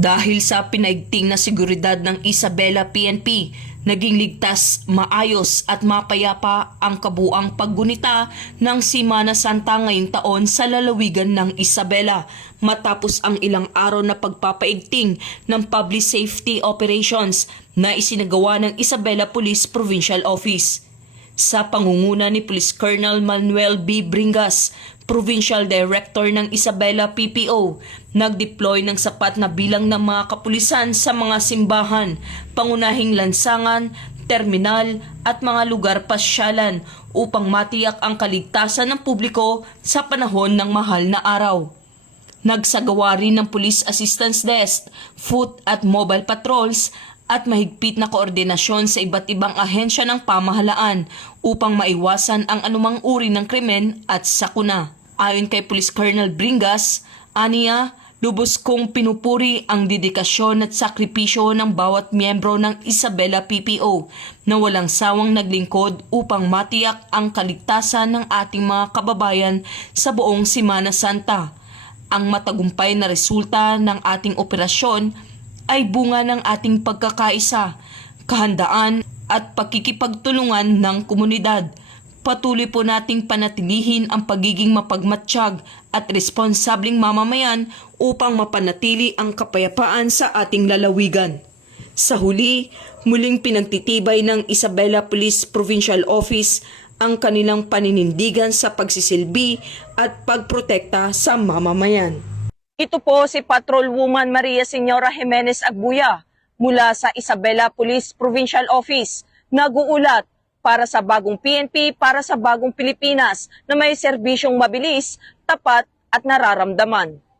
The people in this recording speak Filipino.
Dahil sa pinaigting na seguridad ng Isabela PNP, naging ligtas, maayos at mapayapa ang kabuang paggunita ng Semana Santa ngayong taon sa lalawigan ng Isabela matapos ang ilang araw na pagpapaigting ng public safety operations na isinagawa ng Isabela Police Provincial Office. Sa pangunguna ni Police Colonel Manuel B. Bringas, Provincial Director ng Isabela PPO, nag-deploy ng sapat na bilang ng mga kapulisan sa mga simbahan, pangunahing lansangan, terminal at mga lugar pasyalan upang matiyak ang kaligtasan ng publiko sa panahon ng mahal na araw. Nagsagawa rin ng Police Assistance Desk, foot at mobile patrols at mahigpit na koordinasyon sa iba't ibang ahensya ng pamahalaan upang maiwasan ang anumang uri ng krimen at sakuna. Ayon kay Police Colonel Bringas, aniya, lubos kong pinupuri ang dedikasyon at sakripisyo ng bawat miyembro ng Isabela PPO na walang sawang naglingkod upang matiyak ang kaligtasan ng ating mga kababayan sa buong Semana Santa. Ang matagumpay na resulta ng ating operasyon ay bunga ng ating pagkakaisa, kahandaan at pakikipagtulungan ng komunidad. Patuloy po nating panatilihin ang pagiging mapagmatsyag at responsableng mamamayan upang mapanatili ang kapayapaan sa ating lalawigan. Sa huli, muling pinagtitibay ng Isabela Police Provincial Office ang kanilang paninindigan sa pagsisilbi at pagprotekta sa mamamayan. Ito po si Patrolwoman Maria Señora Jimenez Agbuya mula sa Isabela Police Provincial Office, nag-uulat para sa bagong PNP, para sa bagong Pilipinas na may serbisyong mabilis, tapat at nararamdaman.